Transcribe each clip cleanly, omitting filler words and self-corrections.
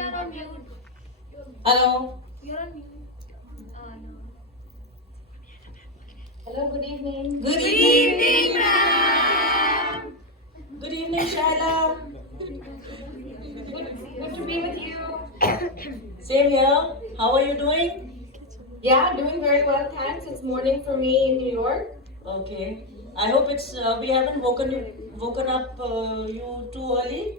are on mute. Hello. You're on mute. No. Hello, good evening. Good evening, ma'am. Good evening, Shyla. Good to be with you. Same here. How are you doing? Yeah, doing very well, thanks. It's morning for me in New York. Okay. I hope it's we haven't woken up you too early.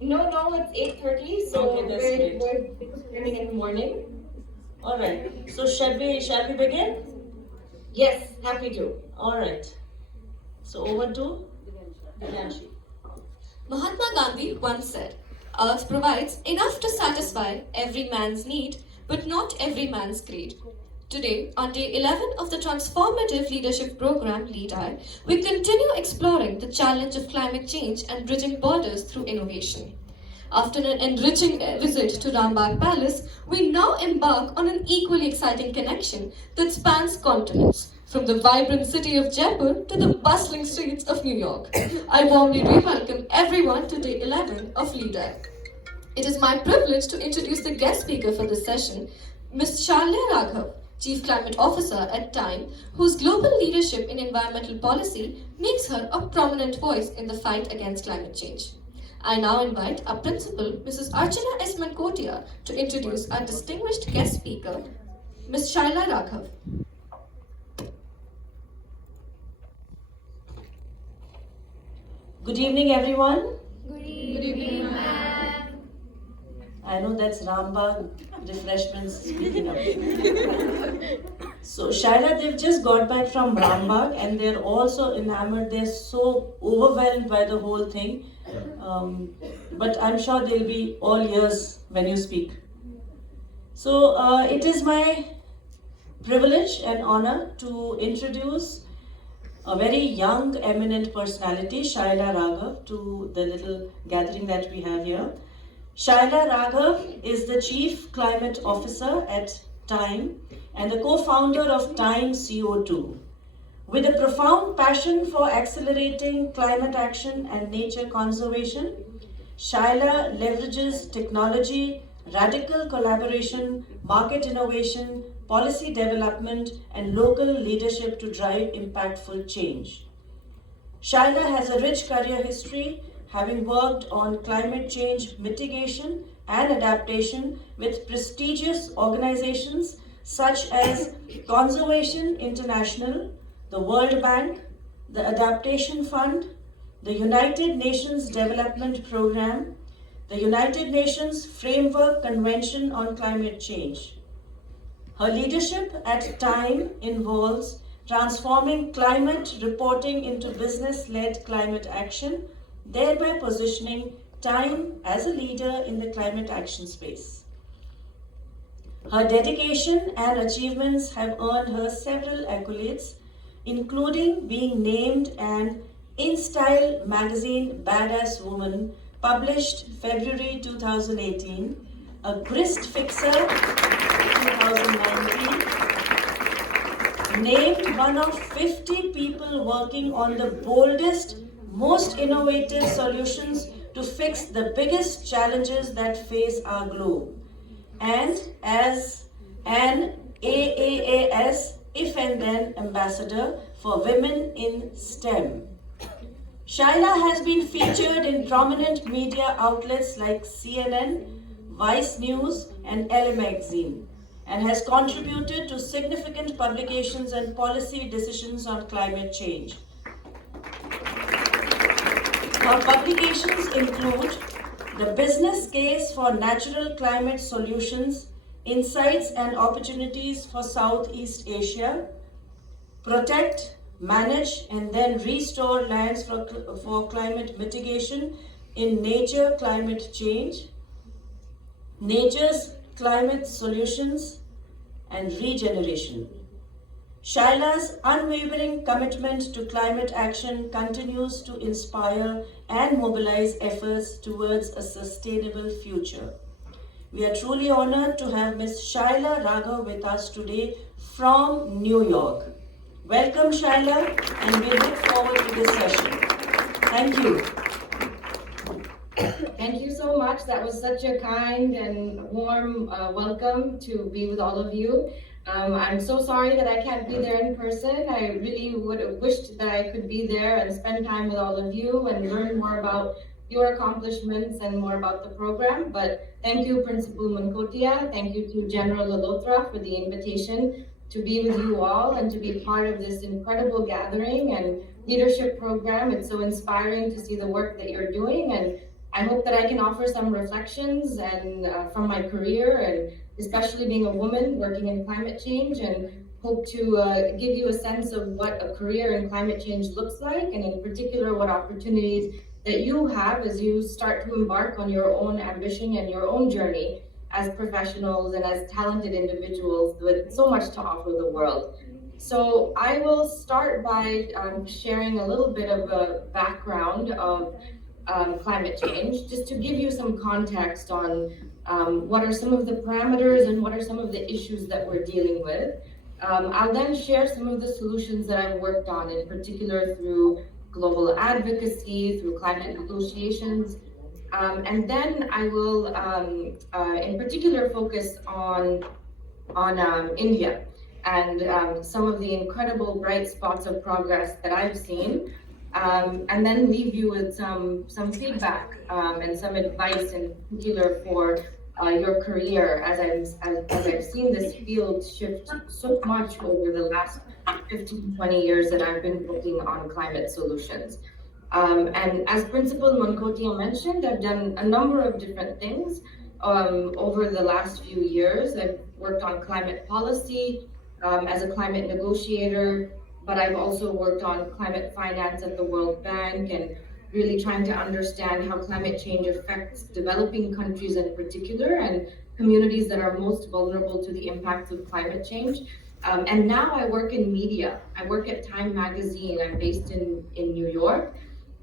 No, it's 8:30, so Okay, that's great. we're swimming in the morning. All right. So shall we begin? Yes, happy to. All right. So over to Divyanshi. Mahatma Gandhi once said, Earth provides enough to satisfy every man's need, but not every man's greed. Today, on day 11 of the transformative leadership program LEAD-I, we continue exploring the challenge of climate change and bridging borders through innovation. After an enriching visit to Rambagh Palace, we now embark on an equally exciting connection that spans continents, from the vibrant city of Jaipur to the bustling streets of New York. I warmly welcome everyone to day 11 of LEAD-I. It is my privilege to introduce the guest speaker for this session, Ms. Shyla Raghav, Chief Climate Officer at Time, whose global leadership in environmental policy makes her a prominent voice in the fight against climate change. I now invite our principal, Mrs. Archana S. Mankotia, to introduce our distinguished guest speaker, Ms. Shyla Raghav. Good evening, everyone. Good evening, ma'am. I know that's Rambagh refreshments speaking up. So Shyla, they've just got back from Rambagh and they're also enamored. They're so overwhelmed by the whole thing. But I'm sure they'll be all ears when you speak. So it is my privilege and honor to introduce a very young, eminent personality, Shyla Raghav, to the little gathering that we have here. Shyla Raghav is the Chief Climate Officer at Time and the co-founder of Time CO2. With a profound passion for accelerating climate action and nature conservation, Shyla leverages technology, radical collaboration, market innovation, policy development, and local leadership to drive impactful change. Shyla has a rich career history, having worked on climate change mitigation and adaptation with prestigious organizations such as Conservation International, the World Bank, the Adaptation Fund, the United Nations Development Programme, the United Nations Framework Convention on Climate Change. Her leadership at Time involves transforming climate reporting into business-led climate action, thereby positioning Time as a leader in the climate action space. Her dedication and achievements have earned her several accolades, including being named an InStyle magazine Badass Woman, published February 2018, a Grist Fixer 2019, named one of 50 people working on the boldest, most innovative solutions to fix the biggest challenges that face our globe, and as an AAAS If and Then Ambassador for Women in STEM. Shyla has been featured in prominent media outlets like CNN, Vice News, and Elle Magazine, and has contributed to significant publications and policy decisions on climate change. Her publications include The Business Case for Natural Climate Solutions, Insights and Opportunities for Southeast Asia, Protect, Manage and then Restore Lands for Climate Mitigation in Nature Climate Change, Nature's Climate Solutions and Regeneration. Shyla's unwavering commitment to climate action continues to inspire and mobilize efforts towards a sustainable future. We are truly honored to have Ms. Shyla Raghav with us today from New York. Welcome, Shyla, and we look forward to this session. Thank you. Thank you so much. That was such a kind and warm welcome to be with all of you. I'm so sorry that I can't be there in person. I really would have wished that I could be there and spend time with all of you and learn more about your accomplishments and more about the program. But thank you, Principal Mankotia. Thank you to General Lalotra for the invitation to be with you all and to be part of this incredible gathering and leadership program. It's so inspiring to see the work that you're doing, and I hope that I can offer some reflections and from my career, and especially being a woman working in climate change, and hope to give you a sense of what a career in climate change looks like, and in particular what opportunities that you have as you start to embark on your own ambition and your own journey as professionals and as talented individuals with so much to offer the world. So I will start by sharing a little bit of a background of climate change, just to give you some context on what are some of the parameters and what are some of the issues that we're dealing with. I'll then share some of the solutions that I've worked on, in particular through global advocacy, through climate negotiations, and then I will, in particular, focus on India and some of the incredible bright spots of progress that I've seen, and then leave you with some feedback and some advice, in particular for your career, as I've seen this field shift so much over the last 15, 20 years that I've been working on climate solutions. And as Principal Mankotia mentioned, I've done a number of different things over the last few years. I've worked on climate policy as a climate negotiator, but I've also worked on climate finance at the World Bank and really trying to understand how climate change affects developing countries in particular and communities that are most vulnerable to the impacts of climate change. And now I work in media. I work at Time Magazine. I'm based in New York.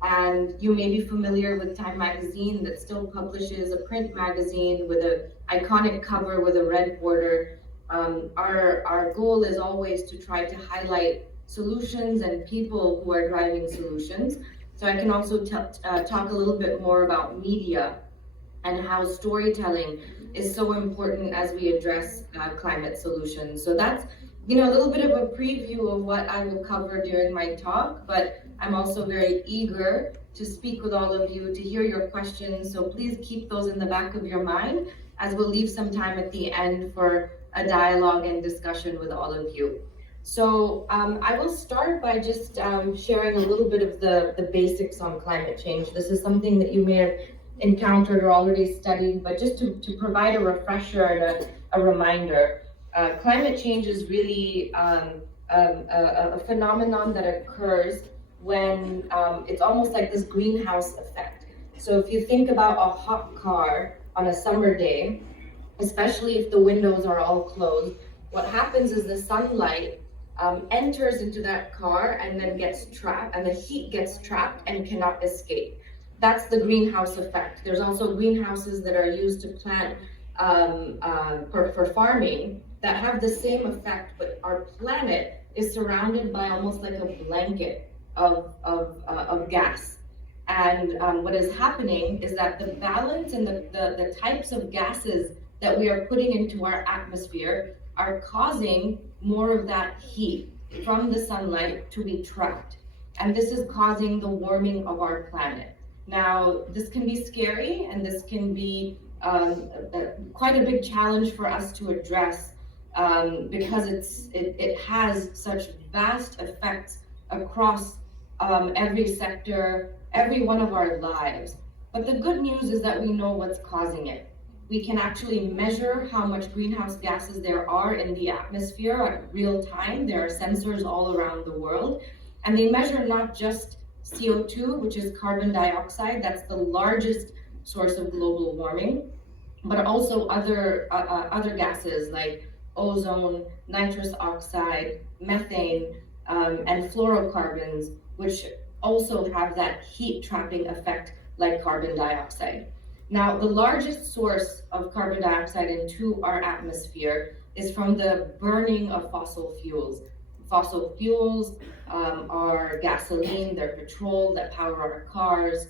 And you may be familiar with Time Magazine, that still publishes a print magazine with an iconic cover with a red border. Our goal is always to try to highlight solutions and people who are driving solutions. So I can also talk a little bit more about media and how storytelling is so important as we address climate solutions. So that's a little bit of a preview of what I will cover during my talk, but I'm also very eager to speak with all of you, to hear your questions. So please keep those in the back of your mind, as we'll leave some time at the end for a dialogue and discussion with all of you. So I will start by just sharing a little bit of the basics on climate change. This is something that you may have encountered or already studied, but just to provide a refresher and a reminder. Climate change is really a phenomenon that occurs when it's almost like this greenhouse effect. So if you think about a hot car on a summer day, especially if the windows are all closed, what happens is the sunlight enters into that car and then gets trapped, and the heat gets trapped and cannot escape. That's the greenhouse effect. There's also greenhouses that are used to plant for farming that have the same effect, but our planet is surrounded by almost like a blanket of gas. And what is happening is that the balance and the types of gases that we are putting into our atmosphere are causing more of that heat from the sunlight to be trapped. And this is causing the warming of our planet. Now, this can be scary, and this can be quite a big challenge for us to address because it has such vast effects across every sector, every one of our lives. But the good news is that we know what's causing it. We can actually measure how much greenhouse gases there are in the atmosphere at real time. There are sensors all around the world, and they measure not just CO2, which is carbon dioxide, that's the largest source of global warming, but also other gases like ozone, nitrous oxide, methane, and fluorocarbons, which also have that heat trapping effect like carbon dioxide. Now, the largest source of carbon dioxide into our atmosphere is from the burning of fossil fuels. Fossil fuels are gasoline, they're petrol that power our cars,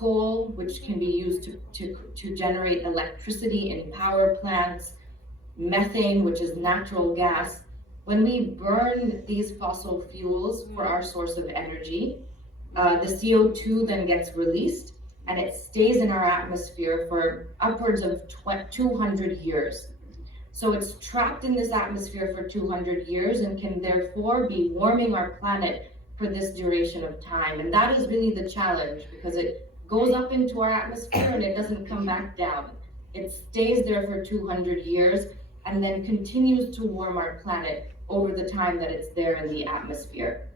coal, which can be used to generate electricity in power plants, methane, which is natural gas. When we burn these fossil fuels for our source of energy, the CO2 then gets released and it stays in our atmosphere for upwards of 200 years. So it's trapped in this atmosphere for 200 years and can therefore be warming our planet for this duration of time. And that is really the challenge, because it goes up into our atmosphere and it doesn't come back down. It stays there for 200 years and then continues to warm our planet over the time that it's there in the atmosphere.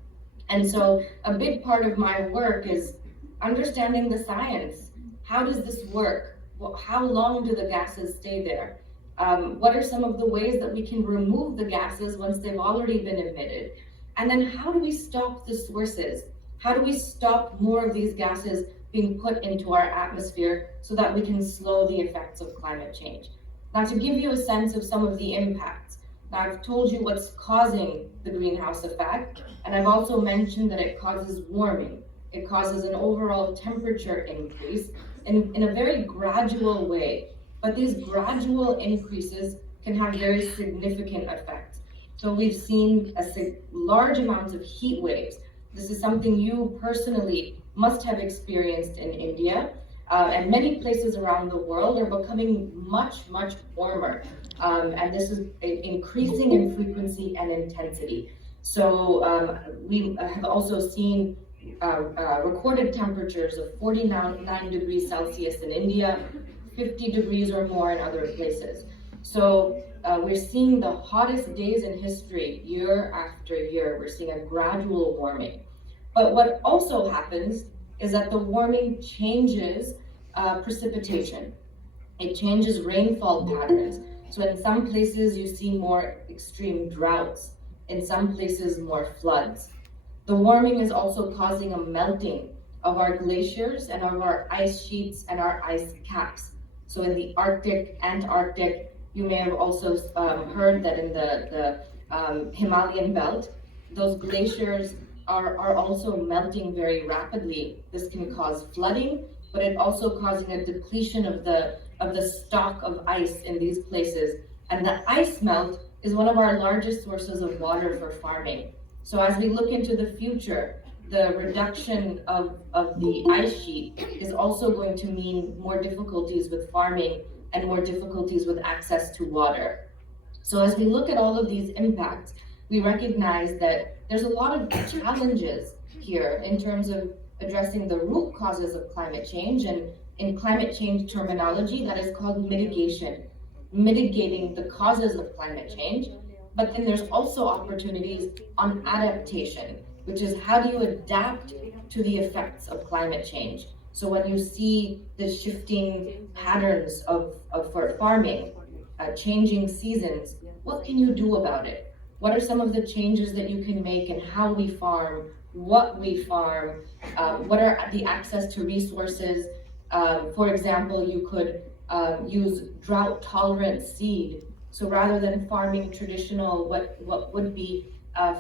And so a big part of my work is understanding the science. How does this work? How long do the gases stay there? What are some of the ways that we can remove the gases once they've already been emitted? And then how do we stop the sources? How do we stop more of these gases being put into our atmosphere so that we can slow the effects of climate change? Now, to give you a sense of some of the impacts, now I've told you what's causing the greenhouse effect, and I've also mentioned that it causes warming. It causes an overall temperature increase in a very gradual way. But these gradual increases can have very significant effects. So we've seen large amounts of heat waves. This is something you personally must have experienced in India, and many places around the world are becoming much, much warmer. And this is increasing in frequency and intensity. So we have also seen recorded temperatures of 49 degrees Celsius in India, 50 degrees or more in other places. So we're seeing the hottest days in history year after year. We're seeing a gradual warming. But what also happens is that the warming changes precipitation. It changes rainfall patterns. So in some places you see more extreme droughts. In some places more floods. The warming is also causing a melting of our glaciers and of our ice sheets and our ice caps. So in the Arctic, Antarctic, you may have also heard that in the Himalayan belt, those glaciers are also melting very rapidly. This can cause flooding, but it also causing a depletion of the stock of ice in these places. And the ice melt is one of our largest sources of water for farming. So as we look into the future, the reduction of the ice sheet is also going to mean more difficulties with farming and more difficulties with access to water. So as we look at all of these impacts, we recognize that there's a lot of challenges here in terms of addressing the root causes of climate change, and in climate change terminology, that is called mitigation, mitigating the causes of climate change. But then there's also opportunities on adaptation, which is how do you adapt to the effects of climate change? So when you see the shifting patterns for farming, changing seasons, what can you do about it? What are some of the changes that you can make in how we farm, what we farm, what are the access to resources? For example, you could use drought-tolerant seed. So rather than farming traditional, what would be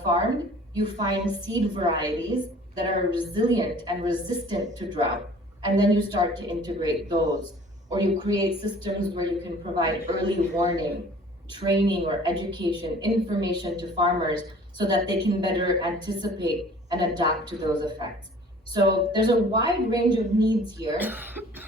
farmed, you find seed varieties that are resilient and resistant to drought. And then you start to integrate those. Or you create systems where you can provide early warning, training or education, information to farmers so that they can better anticipate and adapt to those effects. So there's a wide range of needs here.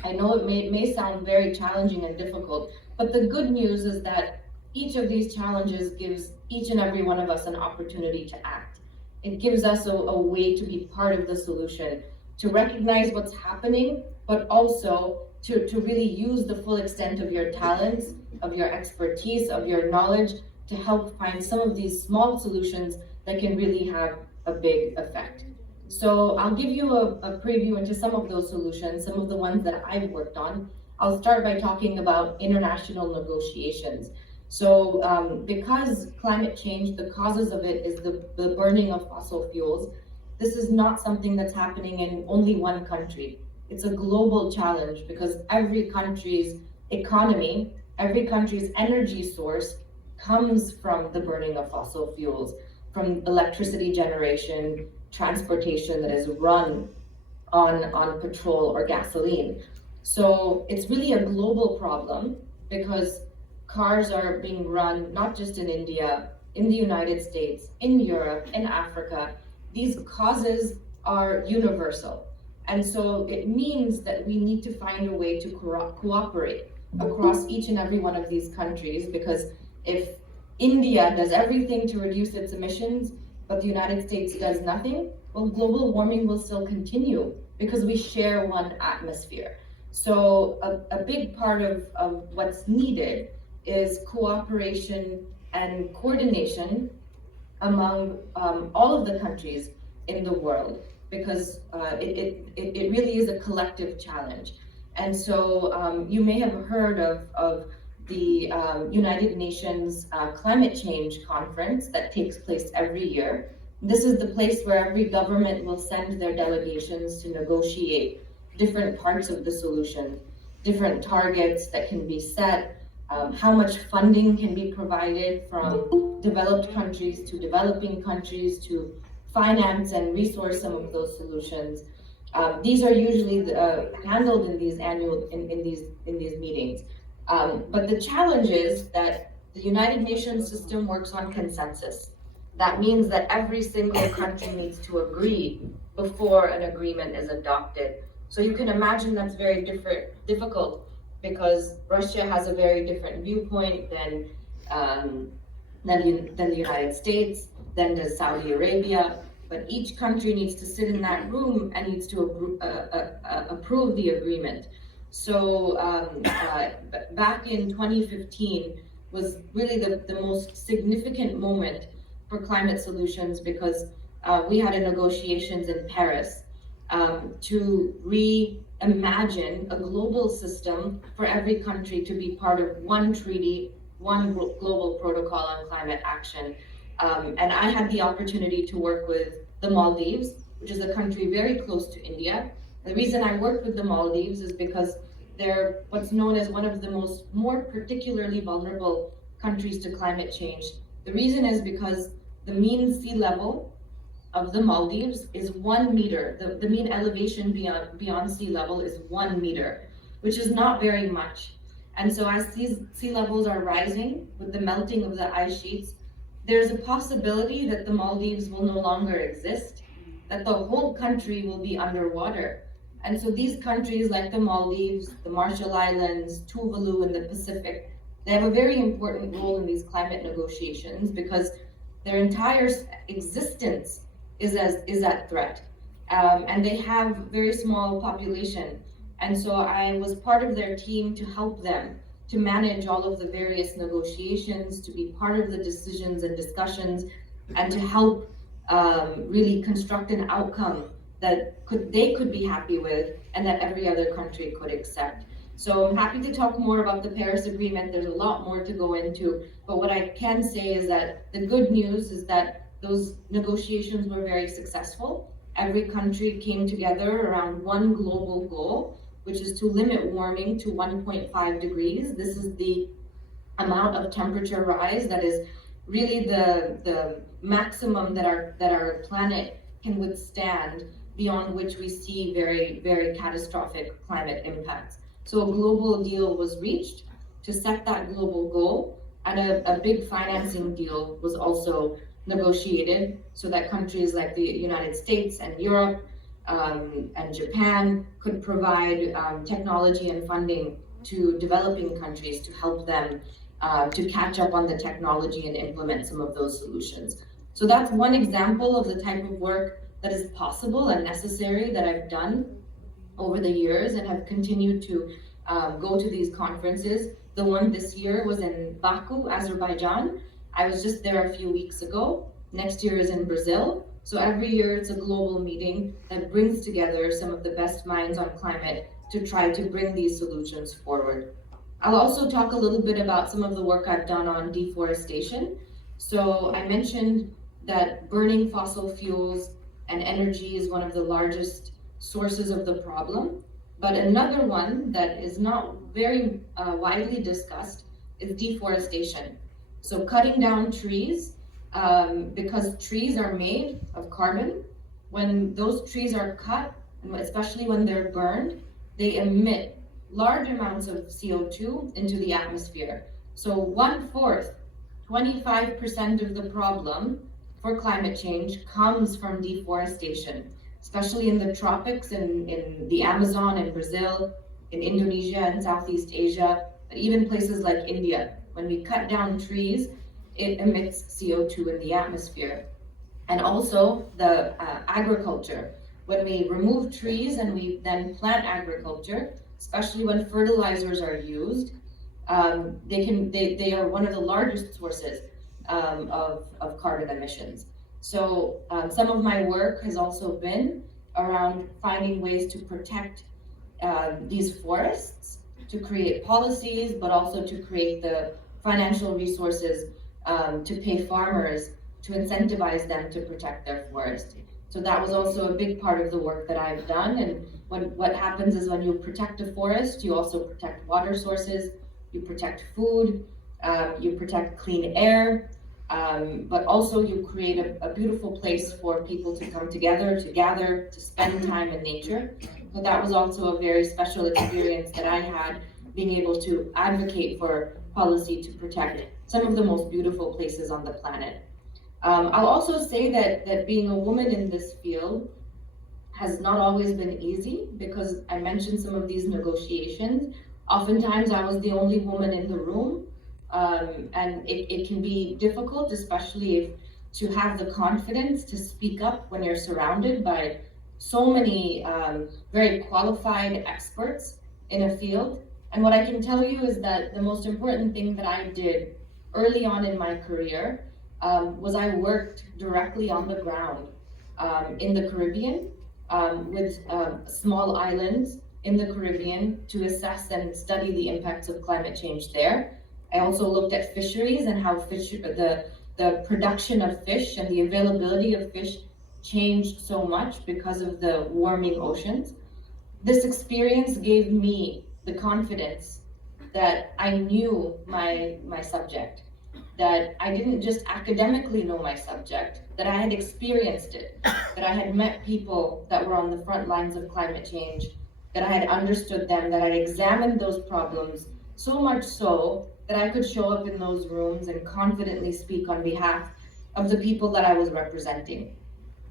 I know it may sound very challenging and difficult, but the good news is that each of these challenges gives each and every one of us an opportunity to act. It gives us a way to be part of the solution, to recognize what's happening, but also to really use the full extent of your talents, of your expertise, of your knowledge, to help find some of these small solutions that can really have a big effect. So I'll give you a preview into some of those solutions, some of the ones that I've worked on. I'll start by talking about international negotiations. So because climate change, the causes of it is the burning of fossil fuels, this is not something that's happening in only one country. It's a global challenge because every country's economy, every country's energy source comes from the burning of fossil fuels, from electricity generation, transportation that is run on petrol or gasoline. So it's really a global problem because cars are being run not just in India, in the United States, in Europe, in Africa. These causes are universal. And so it means that we need to find a way to cooperate across each and every one of these countries, because if India does everything to reduce its emissions, but the United States does nothing, well, global warming will still continue because we share one atmosphere. So a big part of what's needed is cooperation and coordination among all of the countries in the world, because it really is a collective challenge. And so you may have heard of the United Nations Climate Change Conference that takes place every year. This is the place where every government will send their delegations to negotiate different parts of the solution, different targets that can be set, how much funding can be provided from developed countries to developing countries to finance and resource some of those solutions. These are usually handled in these in these meetings. But the challenge is that the United Nations system works on consensus. That means that every single country needs to agree before an agreement is adopted. So you can imagine that's very difficult, because Russia has a very different viewpoint than the United States, than does Saudi Arabia. But each country needs to sit in that room and needs to approve the agreement. So back in 2015 was really the most significant moment for climate solutions, because we had a negotiations in Paris to reimagine a global system for every country to be part of one treaty, one global protocol on climate action. And I had the opportunity to work with the Maldives, which is a country very close to India. The reason I worked with the Maldives is because they're what's known as one of the more particularly vulnerable countries to climate change. The reason is because the mean sea level of the Maldives is 1 meter. The mean elevation beyond sea level is 1 meter, which is not very much. And so as these sea levels are rising with the melting of the ice sheets, there's a possibility that the Maldives will no longer exist, that the whole country will be underwater. And so these countries like the Maldives, the Marshall Islands, Tuvalu in the Pacific, they have a very important role in these climate negotiations, because their entire existence is at threat. And they have very small population. And so I was part of their team to help them to manage all of the various negotiations, to be part of the decisions and discussions, and to help really construct an outcome that they could be happy with and that every other country could accept. So I'm happy to talk more about the Paris Agreement. There's a lot more to go into, but what I can say is that the good news is that those negotiations were very successful. Every country came together around one global goal, which is to limit warming to 1.5 degrees. This is the amount of temperature rise that is really the maximum that our planet can withstand, beyond which we see very, very catastrophic climate impacts. So a global deal was reached to set that global goal, and a big financing deal was also negotiated so that countries like the United States and Europe and Japan could provide technology and funding to developing countries to help them to catch up on the technology and implement some of those solutions. So that's one example of the type of work that is possible and necessary that I've done over the years, and have continued to go to these conferences. The one this year was in Baku, Azerbaijan. I was just there a few weeks ago. Next year is in Brazil. So every year it's a global meeting that brings together some of the best minds on climate to try to bring these solutions forward. I'll also talk a little bit about some of the work I've done on deforestation. So I mentioned that burning fossil fuels and energy is one of the largest sources of the problem. But another one that is not very widely discussed is deforestation. So cutting down trees, because trees are made of carbon. When those trees are cut and especially when they're burned, they emit large amounts of CO2 into the atmosphere. So 1/4, 25% of the problem for climate change comes from deforestation, especially in the tropics, in the Amazon in Brazil, in Indonesia and Southeast Asia, and even places like India. When we cut down trees, it emits CO2 in the atmosphere. And also the agriculture. When we remove trees and we then plant agriculture, especially when fertilizers are used, they are one of the largest sources of carbon emissions. So some of my work has also been around finding ways to protect these forests, to create policies, but also to create the financial resources to pay farmers, to incentivize them to protect their forest. So that was also a big part of the work that I've done. And what happens is when you protect a forest, you also protect water sources, you protect food, you protect clean air, but also you create a beautiful place for people to come together, to gather, to spend time in nature. So that was also a very special experience that I had, being able to advocate for policy to protect some of the most beautiful places on the planet. I'll also say that being a woman in this field has not always been easy, because I mentioned some of these negotiations. Oftentimes I was the only woman in the room, and it can be difficult, especially if to have the confidence to speak up when you're surrounded by so many very qualified experts in a field. And what I can tell you is that the most important thing that I did early on in my career was I worked directly on the ground in the Caribbean with small islands in the Caribbean to assess and study the impacts of climate change there. I also looked at fisheries and how the production of fish and the availability of fish changed so much because of the warming oceans. This experience gave me the confidence that I knew my subject, that I didn't just academically know my subject, that I had experienced it, that I had met people that were on the front lines of climate change, that I had understood them, that I'd examined those problems, so much so that I could show up in those rooms and confidently speak on behalf of the people that I was representing.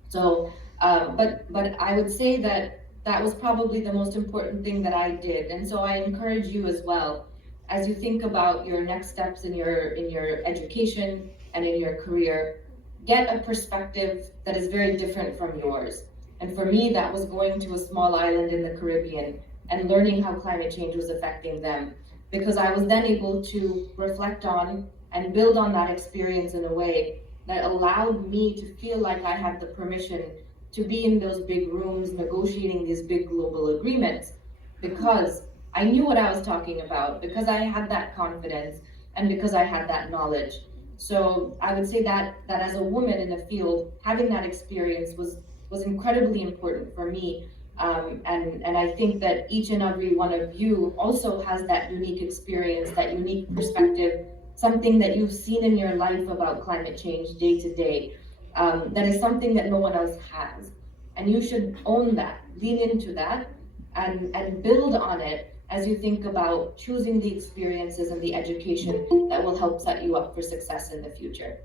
So, but I would say that that was probably the most important thing that I did. And so I encourage you as well, as you think about your next steps in your education and in your career, get a perspective that is very different from yours. And for me, that was going to a small island in the Caribbean and learning how climate change was affecting them, because I was then able to reflect on and build on that experience in a way that allowed me to feel like I had the permission to be in those big rooms negotiating these big global agreements, because I knew what I was talking about, because I had that confidence, and because I had that knowledge. So I would say that as a woman in the field, having that experience was incredibly important for me. And I think that each and every one of you also has that unique experience, that unique perspective, something that you've seen in your life about climate change day to day. That is something that no one else has. And you should own that, lean into that, and build on it as you think about choosing the experiences and the education that will help set you up for success in the future.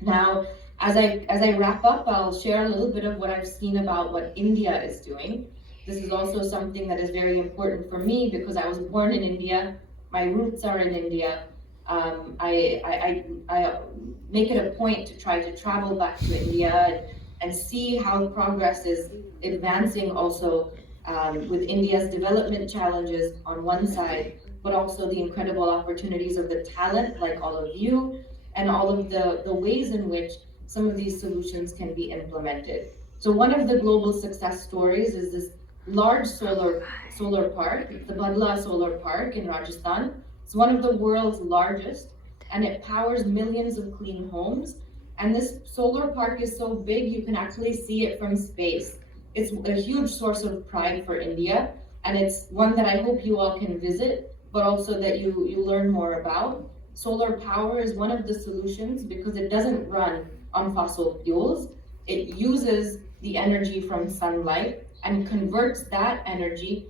Now, as I wrap up, I'll share a little bit of what I've seen about what India is doing. This is also something that is very important for me, because I was born in India, my roots are in India. I make it a point to try to travel back to India and see how progress is advancing also with India's development challenges on one side, but also the incredible opportunities of the talent like all of you, and all of the ways in which some of these solutions can be implemented. So one of the global success stories is this large solar park, the Badla Solar Park in Rajasthan. It's one of the world's largest, and it powers millions of clean homes. And this solar park is so big, you can actually see it from space. It's a huge source of pride for India, and it's one that I hope you all can visit, but also that you learn more about. Solar power is one of the solutions because it doesn't run on fossil fuels. It uses the energy from sunlight and converts that energy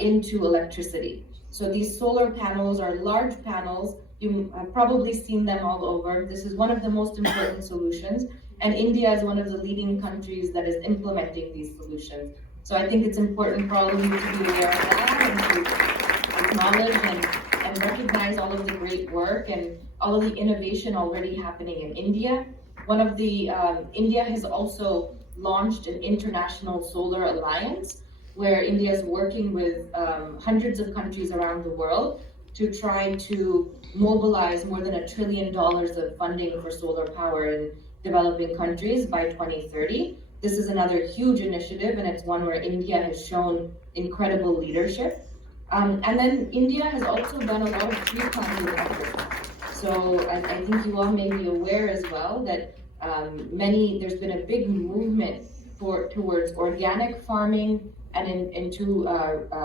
into electricity. So these solar panels are large panels. You have probably seen them all over. This is one of the most important solutions, and India is one of the leading countries that is implementing these solutions. So I think it's important for all of you to be aware of that and to acknowledge and recognize all of the great work and all of the innovation already happening in India. India has also launched an international solar alliance where India is working with hundreds of countries around the world to try to mobilize more than $1 trillion of funding for solar power in developing countries by 2030. This is another huge initiative, and it's one where India has shown incredible leadership. And then India has also done a lot of tree planting efforts. So I think you all may be aware as well that there's been a big movement towards organic farming and into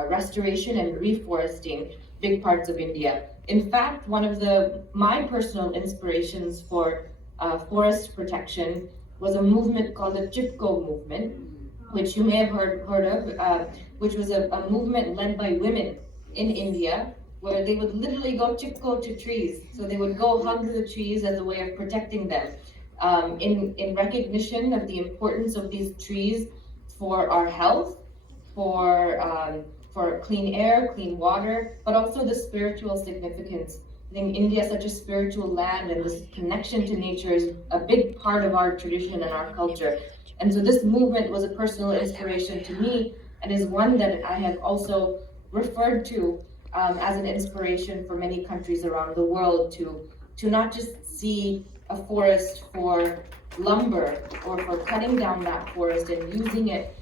restoration and reforesting big parts of India. In fact, one of my personal inspirations for forest protection was a movement called the Chipko movement, which you may have heard of, which was a movement led by women in India, where they would literally go chipko to trees. So they would go hug the trees as a way of protecting them, in recognition of the importance of these trees for our health, for clean air, clean water, but also the spiritual significance. I think India is such a spiritual land, and this connection to nature is a big part of our tradition and our culture. And so this movement was a personal inspiration to me, and is one that I have also referred to as an inspiration for many countries around the world to not just see a forest for lumber or for cutting down that forest and using it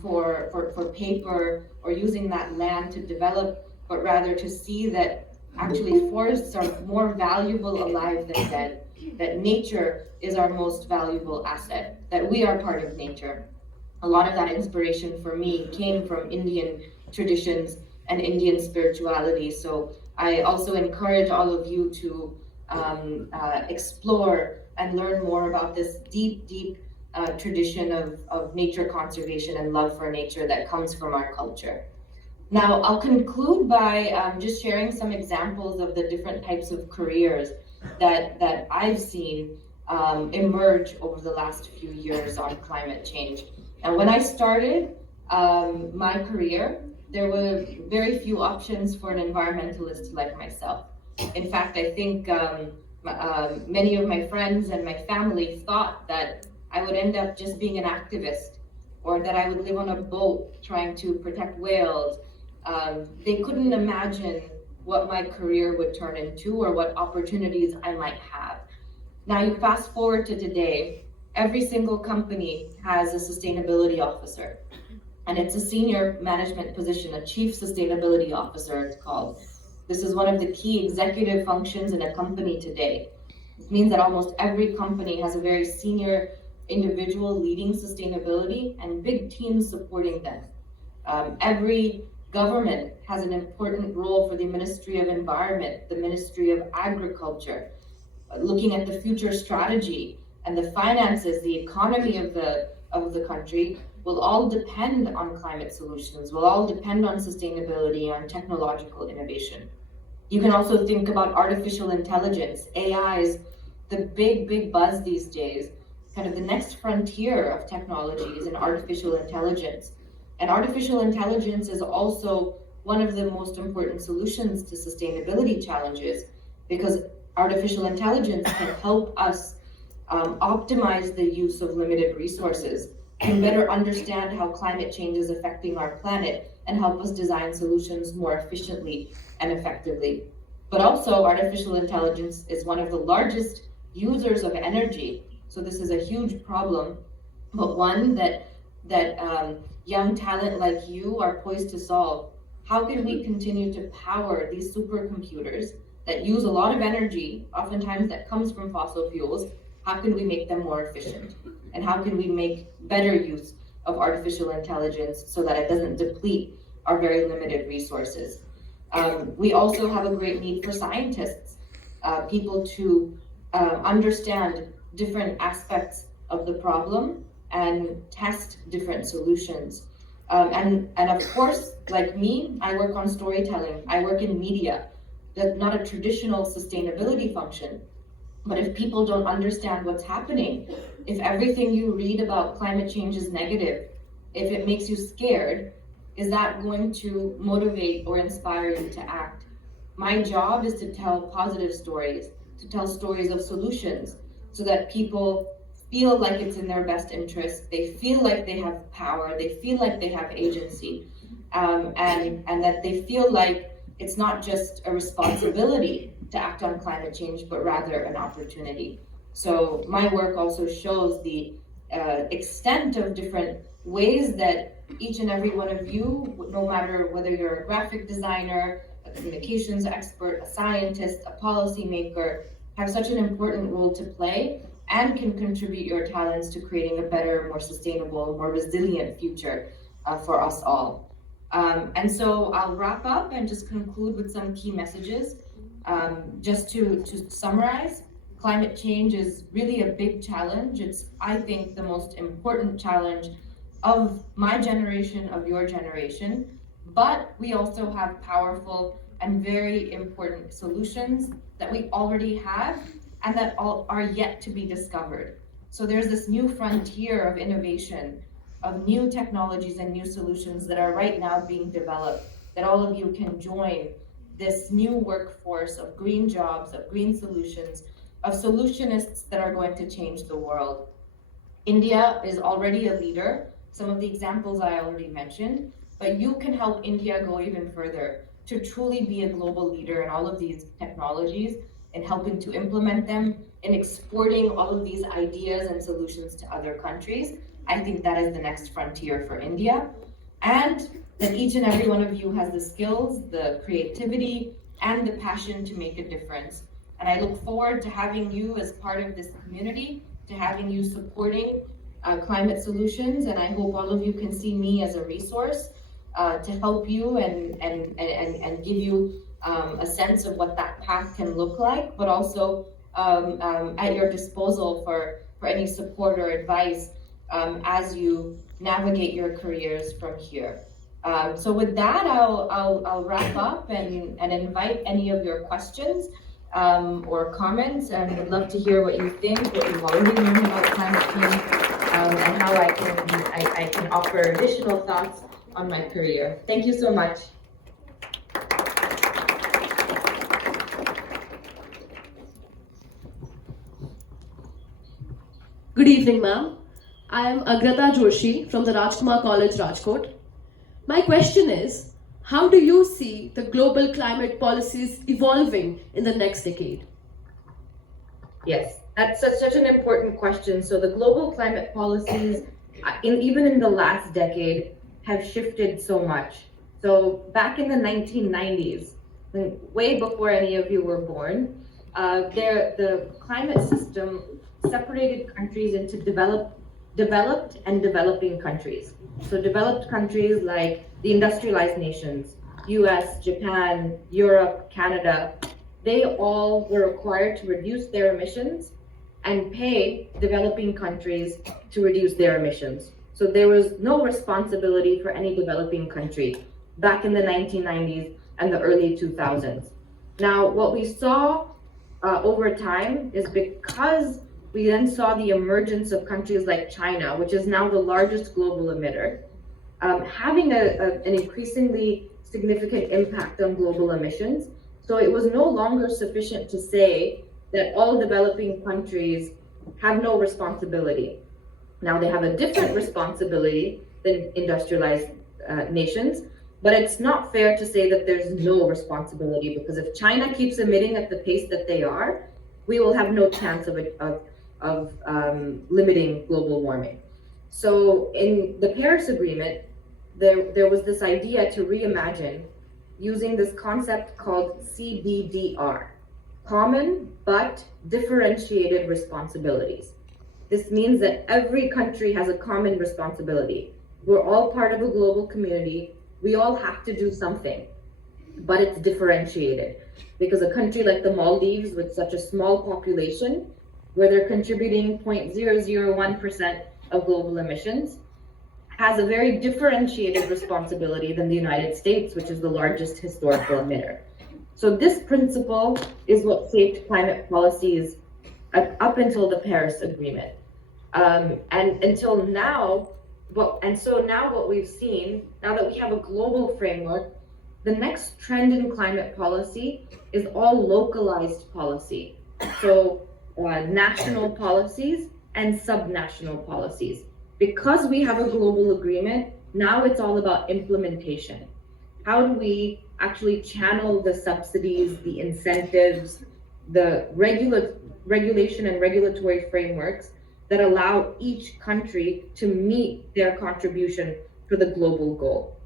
for paper or using that land to develop, but rather to see that actually forests are more valuable alive than dead, that nature is our most valuable asset, that we are part of nature. A lot of that inspiration for me came from Indian traditions and Indian spirituality. So I also encourage all of you to explore and learn more about this deep tradition of nature conservation and love for nature that comes from our culture. Now, I'll conclude by just sharing some examples of the different types of careers that I've seen emerge over the last few years on climate change. And when I started my career, there were very few options for an environmentalist like myself. In fact, I think many of my friends and my family thought that I would end up just being an activist, or that I would live on a boat trying to protect whales. They couldn't imagine what my career would turn into or what opportunities I might have. Now you fast forward to today, every single company has a sustainability officer, and it's a senior management position, a chief sustainability officer it's called. This is one of the key executive functions in a company today. It means that almost every company has a very senior individual leading sustainability and big teams supporting them. Every government has an important role for the Ministry of Environment, the Ministry of Agriculture, looking at the future strategy and the finances, the economy of the country will all depend on climate solutions, will all depend on sustainability, on technological innovation. You can also think about artificial intelligence, AIs, the big buzz these days. Kind of the next frontier of technology is in artificial intelligence. And artificial intelligence is also one of the most important solutions to sustainability challenges, because artificial intelligence can help us optimize the use of limited resources, can better understand how climate change is affecting our planet, and help us design solutions more efficiently and effectively. But also, artificial intelligence is one of the largest users of energy. So this is a huge problem, but one that young talent like you are poised to solve. How can we continue to power these supercomputers that use a lot of energy, oftentimes that comes from fossil fuels? How can we make them more efficient? And how can we make better use of artificial intelligence so that it doesn't deplete our very limited resources? We also have a great need for scientists, people to understand different aspects of the problem and test different solutions. And of course, like me, I work on storytelling. I work in media. That's not a traditional sustainability function. But if people don't understand what's happening, if everything you read about climate change is negative, if it makes you scared, is that going to motivate or inspire you to act? My job is to tell positive stories, to tell stories of solutions, so that people feel like it's in their best interest, they feel like they have power, they feel like they have agency, and that they feel like it's not just a responsibility to act on climate change, but rather an opportunity. So my work also shows the extent of different ways that each and every one of you, no matter whether you're a graphic designer, a communications expert, a scientist, a policymaker, have such an important role to play and can contribute your talents to creating a better, more sustainable, more resilient future for us all. And so I'll wrap up and just conclude with some key messages. Just to summarize, climate change is really a big challenge. It's, I think, the most important challenge of my generation, of your generation. But we also have powerful and very important solutions that we already have and that all are yet to be discovered. So there's this new frontier of innovation, of new technologies and new solutions that are right now being developed, that all of you can join this new workforce of green jobs, of green solutions, of solutionists that are going to change the world. India is already a leader, some of the examples I already mentioned, but you can help India go even further to truly be a global leader in all of these technologies, in helping to implement them, in exporting all of these ideas and solutions to other countries. I think that is the next frontier for India. And that each and every one of you has the skills, the creativity, and the passion to make a difference. And I look forward to having you as part of this community, to having you supporting climate solutions. And I hope all of you can see me as a resource to help you and give you a sense of what that path can look like, but also at your disposal for any support or advice as you navigate your careers from here. So with that, I'll wrap up and invite any of your questions or comments, and would love to hear what you think, what you've already learned about climate change, and how I can offer additional thoughts on my career. Thank you so much. Good evening, ma'am. I am Agrata Joshi from the Rajkumar College, Rajkot. My question is, how do you see the global climate policies evolving in the next decade? Yes, that's such an important question. So the global climate policies, even in the last decade, have shifted so much. So back in the 1990s, way before any of you were born, the climate system separated countries into developed and developing countries. So developed countries like the industrialized nations, US, Japan, Europe, Canada, they all were required to reduce their emissions and pay developing countries to reduce their emissions. So there was no responsibility for any developing country back in the 1990s and the early 2000s. Now, what we saw over time is because we then saw the emergence of countries like China, which is now the largest global emitter, having an increasingly significant impact on global emissions. So it was no longer sufficient to say that all developing countries have no responsibility. Now they have a different responsibility than industrialized nations, but it's not fair to say that there's no responsibility, because if China keeps emitting at the pace that they are, we will have no chance of limiting global warming. So in the Paris Agreement, there was this idea to reimagine using this concept called CBDR, common but differentiated responsibilities. This means that every country has a common responsibility. We're all part of a global community. We all have to do something, but it's differentiated, because a country like the Maldives, with such a small population, where they're contributing 0.001% of global emissions, has a very differentiated responsibility than the United States, which is the largest historical emitter. So this principle is what shaped climate policies up until the Paris Agreement. And until now, now what we've seen, now that we have a global framework, the next trend in climate policy is all localized policy. So national policies and subnational policies. Because we have a global agreement, now it's all about implementation. How do we actually channel the subsidies, the incentives, the regulation and regulatory frameworks that allow each country to meet their contribution for the global goal?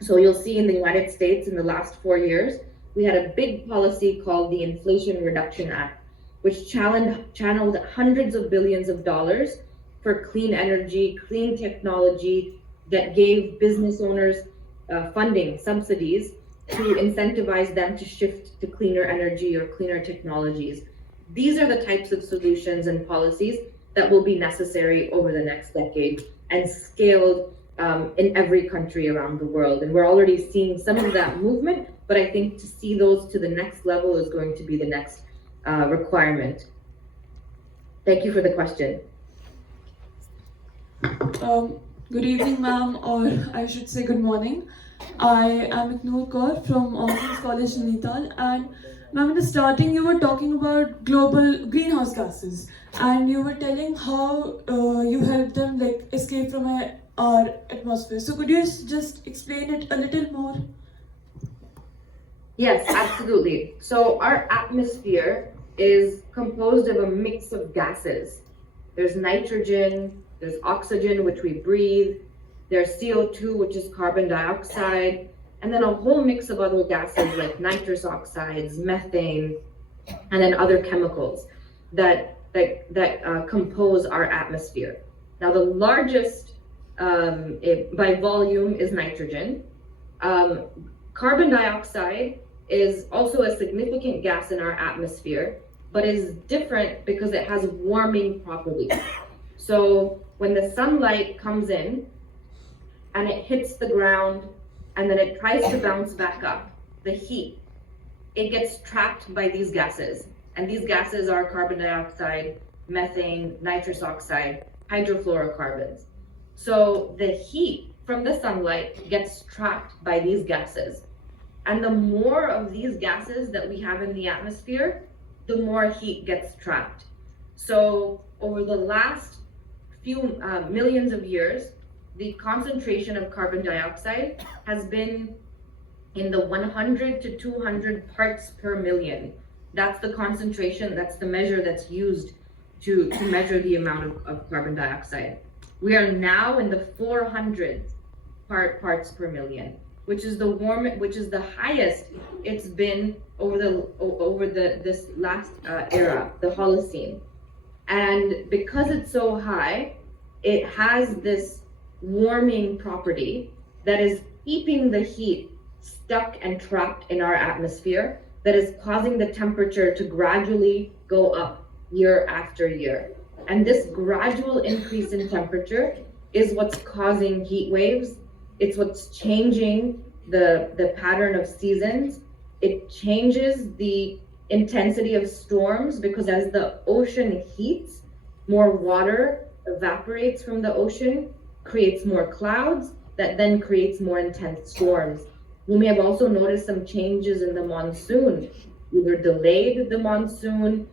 So you'll see in the United States in the last 4 years, we had a big policy called the Inflation Reduction Act, which channeled hundreds of billions of dollars for clean energy, clean technology, that gave business owners funding, subsidies, to incentivize them to shift to cleaner energy or cleaner technologies. These are the types of solutions and policies that will be necessary over the next decade and scaled in every country around the world. And we're already seeing some of that movement, but I think to see those to the next level is going to be the next requirement. Thank you for the question. Good evening, ma'am, or I should say good morning. I am Iknoor Kaur from Orphans College Nainital, and ma'am, in the starting you were talking about global greenhouse gases, and you were telling how you help them like escape from our atmosphere. So could you just explain it a little more? Yes, absolutely. So our atmosphere is composed of a mix of gases. There's nitrogen, there's oxygen, which we breathe, there's CO2, which is carbon dioxide, and then a whole mix of other gases like nitrous oxides, methane, and then other chemicals that compose our atmosphere. Now, the largest by volume is nitrogen. Carbon dioxide is also a significant gas in our atmosphere, but is different because it has warming properties. So when the sunlight comes in and it hits the ground and then it tries to bounce back up, the heat, it gets trapped by these gases. And these gases are carbon dioxide, methane, nitrous oxide, hydrofluorocarbons. So the heat from the sunlight gets trapped by these gases. And the more of these gases that we have in the atmosphere, the more heat gets trapped. So over the last few millions of years, the concentration of carbon dioxide has been in the 100 to 200 parts per million. That's the concentration, that's the measure that's used to measure the amount of carbon dioxide. We are now in the 400 parts per million, which is the highest it's been over this last era, the Holocene. And because it's so high, it has this warming property that is keeping the heat stuck and trapped in our atmosphere, that is causing the temperature to gradually go up year after year. And this gradual increase in temperature is what's causing heat waves. It's what's changing the pattern of seasons. It changes the intensity of storms because as the ocean heats, more water evaporates from the ocean, creates more clouds, that then creates more intense storms. We may have also noticed some changes in the monsoon, either delayed the monsoon,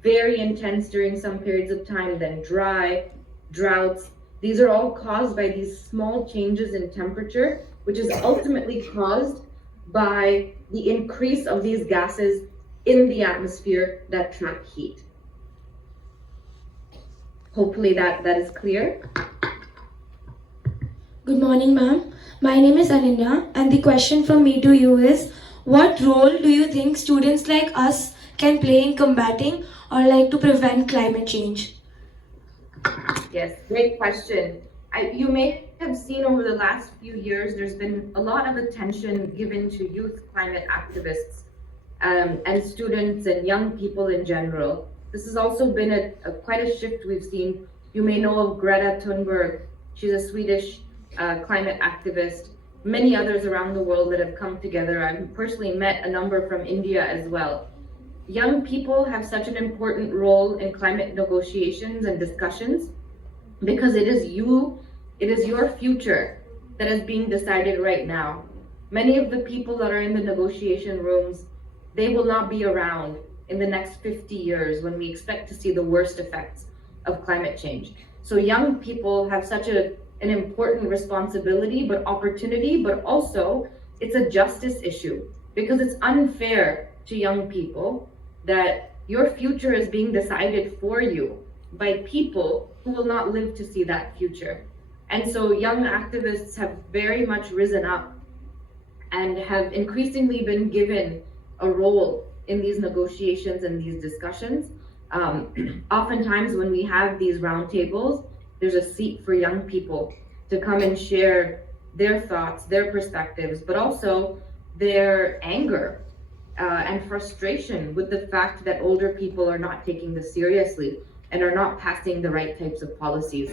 very intense during some periods of time, then dry, droughts. These are all caused by these small changes in temperature, which is ultimately caused by the increase of these gases in the atmosphere that trap heat. Hopefully that is clear. Good morning, ma'am. My name is Ananya, and the question from me to you is, what role do you think students like us can play in combating or to prevent climate change? Yes, great question. You may have seen over the last few years, there's been a lot of attention given to youth climate activists and students and young people in general. This has also been quite a shift we've seen. You may know of Greta Thunberg. She's a Swedish climate activists, many others around the world that have come together. I've personally met a number from India as well. Young people have such an important role in climate negotiations and discussions because it is your future that is being decided right now. Many of the people that are in the negotiation rooms, they will not be around in the next 50 years when we expect to see the worst effects of climate change. So young people have such an important responsibility, but opportunity, but also it's a justice issue because it's unfair to young people that your future is being decided for you by people who will not live to see that future. And so young activists have very much risen up and have increasingly been given a role in these negotiations and these discussions. Oftentimes when we have these roundtables, there's a seat for young people to come and share their thoughts, their perspectives, but also their anger and frustration with the fact that older people are not taking this seriously and are not passing the right types of policies.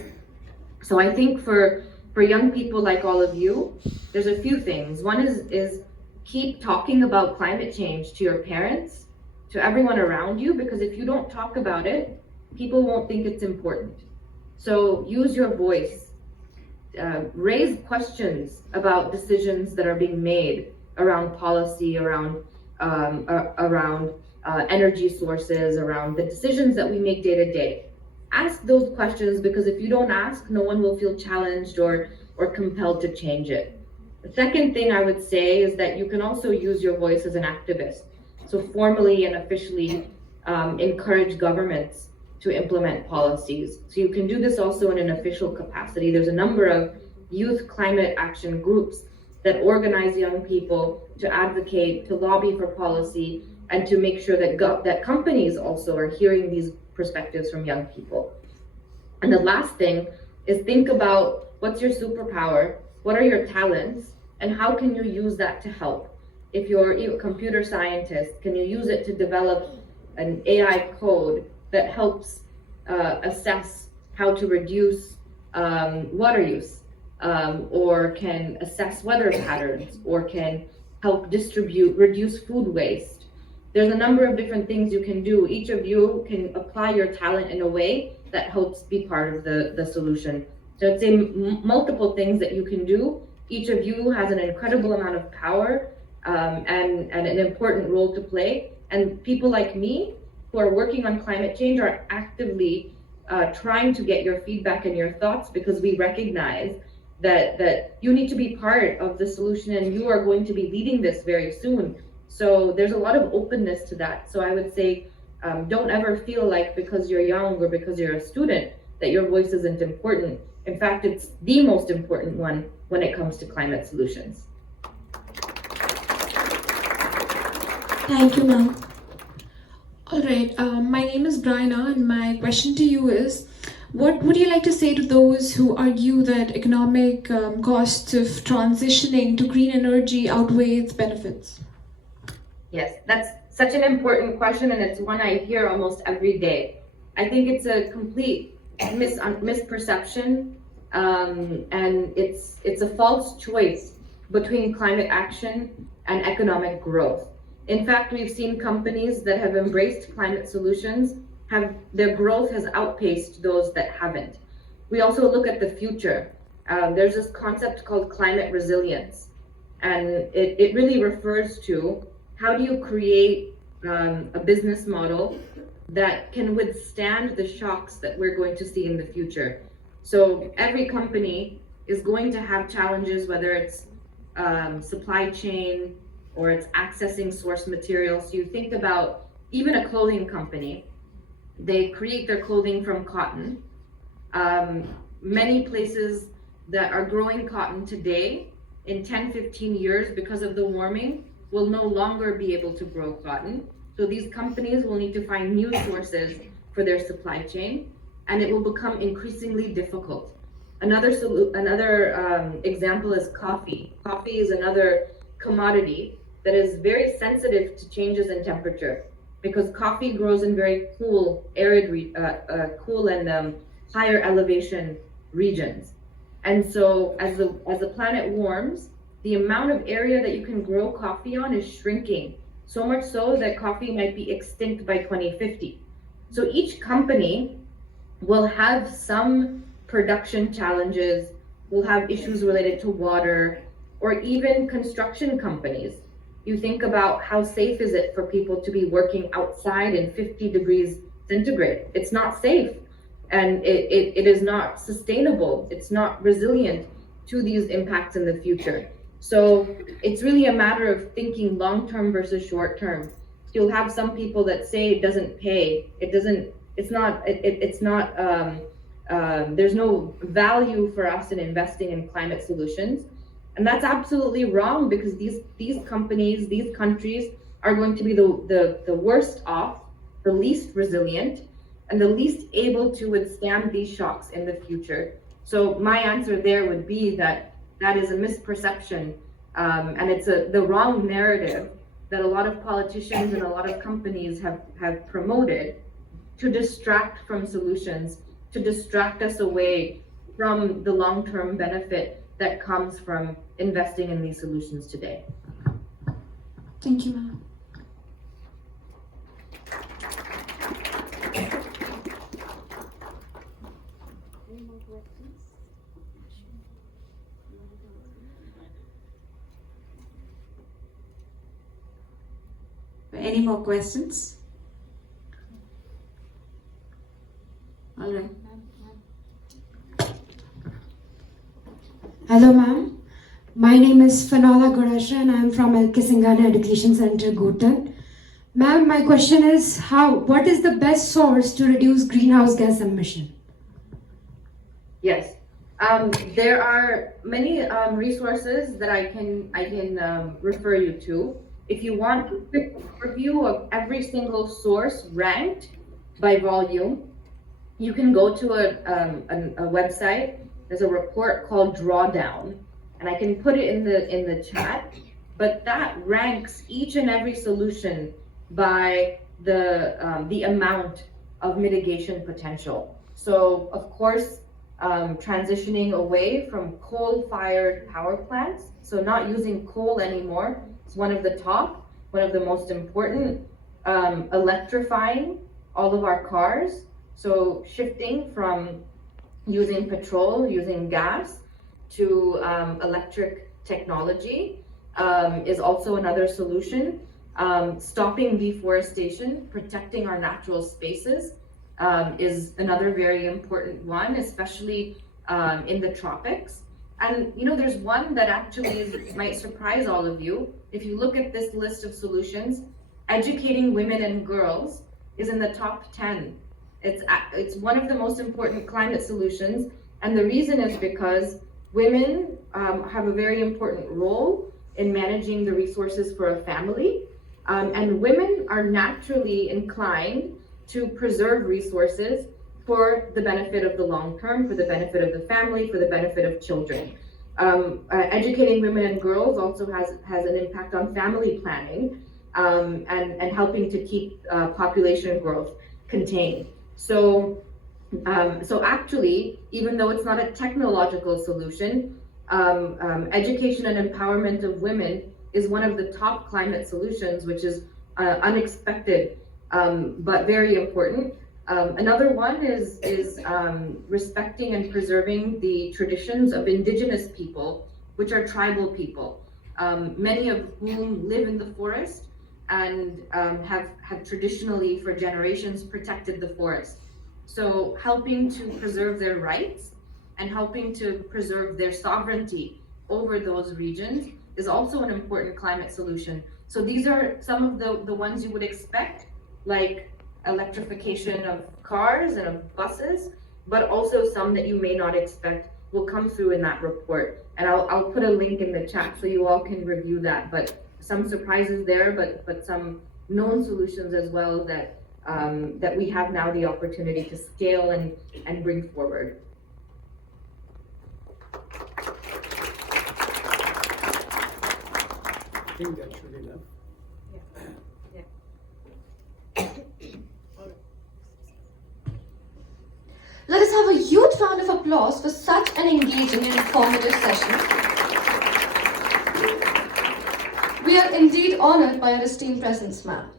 So I think for young people like all of you, there's a few things. One is keep talking about climate change to your parents, to everyone around you, because if you don't talk about it, people won't think it's important. So use your voice, raise questions about decisions that are being made around policy, around energy sources, around the decisions that we make day to day. Ask those questions, because if you don't ask, no one will feel challenged or compelled to change it. The second thing I would say is that you can also use your voice as an activist. So formally and officially encourage governments to implement policies. So you can do this also in an official capacity. There's a number of youth climate action groups that organize young people to advocate, to lobby for policy, and to make sure that companies also are hearing these perspectives from young people. And the last thing is think about what's your superpower, what are your talents, and how can you use that to help? If you're a computer scientist, can you use it to develop an AI code that helps assess how to reduce water use, or can assess weather patterns, or can help reduce food waste? There's a number of different things you can do. Each of you can apply your talent in a way that helps be part of the solution. So I'd say multiple things that you can do. Each of you has an incredible amount of power and an important role to play. And people like me who are working on climate change are actively trying to get your feedback and your thoughts, because we recognize that you need to be part of the solution and you are going to be leading this very soon. So there's a lot of openness to that. So I would say, don't ever feel like because you're young or because you're a student that your voice isn't important. In fact, it's the most important one when it comes to climate solutions. Thank you, ma'am. All right, my name is Brianna, and my question to you is, what would you like to say to those who argue that economic costs of transitioning to green energy outweigh its benefits? Yes, that's such an important question, and it's one I hear almost every day. I think it's a complete misperception, and it's a false choice between climate action and economic growth. In fact, we've seen companies that have embraced climate solutions their growth has outpaced those that haven't. We also look at the future. There's this concept called climate resilience, and it really refers to how do you create a business model that can withstand the shocks that we're going to see in the future. So every company is going to have challenges, whether it's supply chain or it's accessing source materials. So you think about even a clothing company, they create their clothing from cotton. Many places that are growing cotton today, in 10, 15 years, because of the warming, will no longer be able to grow cotton. So these companies will need to find new sources for their supply chain, and it will become increasingly difficult. Another example is coffee. Coffee is another commodity that is very sensitive to changes in temperature, because coffee grows in very cool, arid, cool and higher elevation regions. And so as the planet warms, the amount of area that you can grow coffee on is shrinking, so much so that coffee might be extinct by 2050. So each company will have some production challenges, will have issues related to water, or even construction companies. You think about how safe is it for people to be working outside in 50 degrees centigrade. It's not safe, and it is not sustainable. It's not resilient to these impacts in the future. So it's really a matter of thinking long-term versus short-term. You'll have some people that say it doesn't pay, there's no value for us in investing in climate solutions. And that's absolutely wrong, because these companies, these countries are going to be the worst off, the least resilient, and the least able to withstand these shocks in the future. So my answer there would be that is a misperception, and it's the wrong narrative that a lot of politicians and a lot of companies have promoted to distract from solutions, to distract us away from the long-term benefit that comes from investing in these solutions today. Thank you, ma'am. Any more questions? All right. Hello, ma'am. My name is Fanola Gurasha and I am from El Kisangana Education Center, Gotan. Ma'am, my question is what is the best source to reduce greenhouse gas emission? Yes, there are many resources that I can refer you to. If you want a quick overview of every single source ranked by volume, you can go to a website. There's a report called Drawdown, and I can put it in the chat. But that ranks each and every solution by the amount of mitigation potential. So of course, transitioning away from coal-fired power plants, so not using coal anymore, is one of the top, one of the most important. Electrifying all of our cars, so shifting from using petrol, using gas, to electric technology is also another solution. Stopping deforestation, protecting our natural spaces is another very important one, especially in the tropics. And there's one that actually might surprise all of you. If you look at this list of solutions, educating women and girls is in the top 10. It's one of the most important climate solutions, and the reason is because women have a very important role in managing the resources for a family, and women are naturally inclined to preserve resources for the benefit of the long term, for the benefit of the family, for the benefit of children. Educating women and girls also has an impact on family planning, and helping to keep population growth contained. So actually, even though it's not a technological solution, education and empowerment of women is one of the top climate solutions, which is unexpected, but very important. Another one is respecting and preserving the traditions of indigenous people, which are tribal people, many of whom live in the forest and have traditionally for generations protected the forest. So helping to preserve their rights and helping to preserve their sovereignty over those regions is also an important climate solution. So these are some of the ones you would expect, like electrification of cars and of buses, but also some that you may not expect will come through in that report. And I'll put a link in the chat so you all can review that. But some surprises there, but some known solutions as well that we have now the opportunity to scale and bring forward. I think that should be enough. Let us have a huge round of applause for such an engaging and informative session? We are indeed honored by your esteemed presence, ma'am.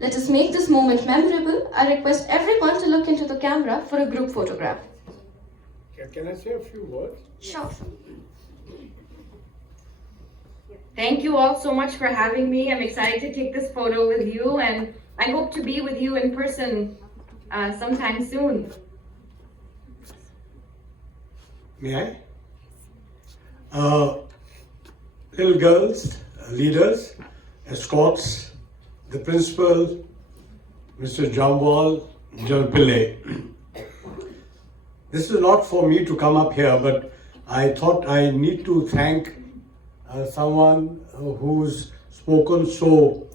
Let us make this moment memorable. I request everyone to look into the camera for a group photograph. Can I say a few words? Sure. Thank you all so much for having me. I'm excited to take this photo with you, and I hope to be with you in person sometime soon. May I? Little girls, leaders, escorts, the principal, Mr. Jambal, John Pillay. This is not for me to come up here, but I thought I need to thank someone who's spoken so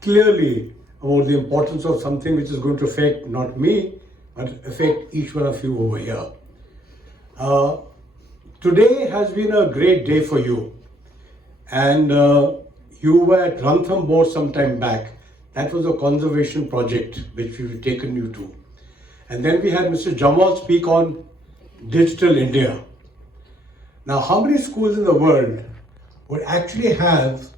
clearly about the importance of something which is going to affect not me, but affect each one of you over here. Today has been a great day for you, and you were at Ranthambore some time back. That was a conservation project which we've taken you to. And then we had Mr. Jamal speak on Digital India. Now, how many schools in the world would actually have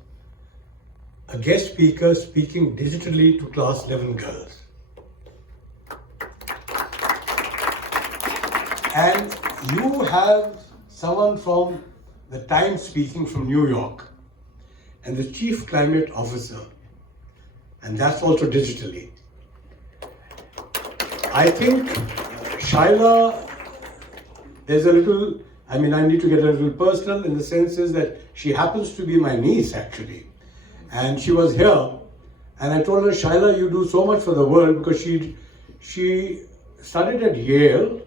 a guest speaker speaking digitally to class 11 girls? And you have someone from the Times speaking from New York, and the Chief Climate Officer, and that's also digitally. I think Shyla, there's a little, I need to get a little personal in the sense is that she happens to be my niece actually. And she was here, and I told her, Shyla, you do so much for the world, because she studied at Yale,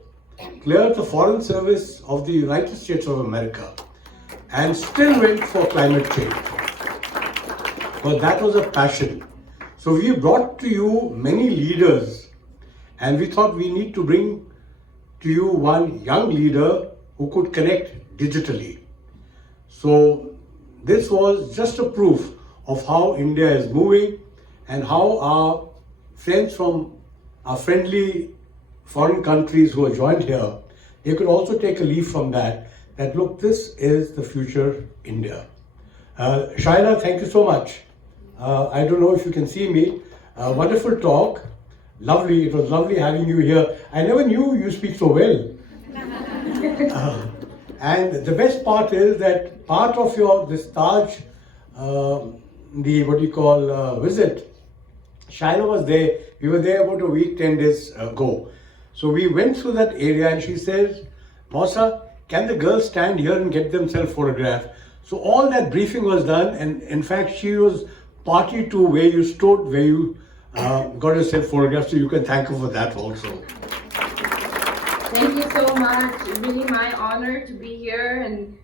cleared the Foreign Service of the United States of America, and still went for climate change. But that was a passion. So we brought to you many leaders, and we thought we need to bring to you one young leader who could connect digitally. So this was just a proof of how India is moving and how our friends from our friendly foreign countries who are joined here, they could also take a leaf from that look, this is the future India. Shyla, thank you so much. I don't know if you can see me. Wonderful talk. Lovely. It was lovely having you here. I never knew you speak so well. And the best part is that part of this Taj, visit, Shyla was there. We were there about a week, 10 days ago. So we went through that area, and she says, Mausa, can the girls stand here and get themselves photographed? So all that briefing was done, and in fact, she was party to where you stood, where you got yourself photographed, so you can thank her for that also. Thank you so much. Really my honor to be here, and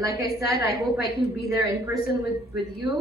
like I said, I hope I can be there in person with you.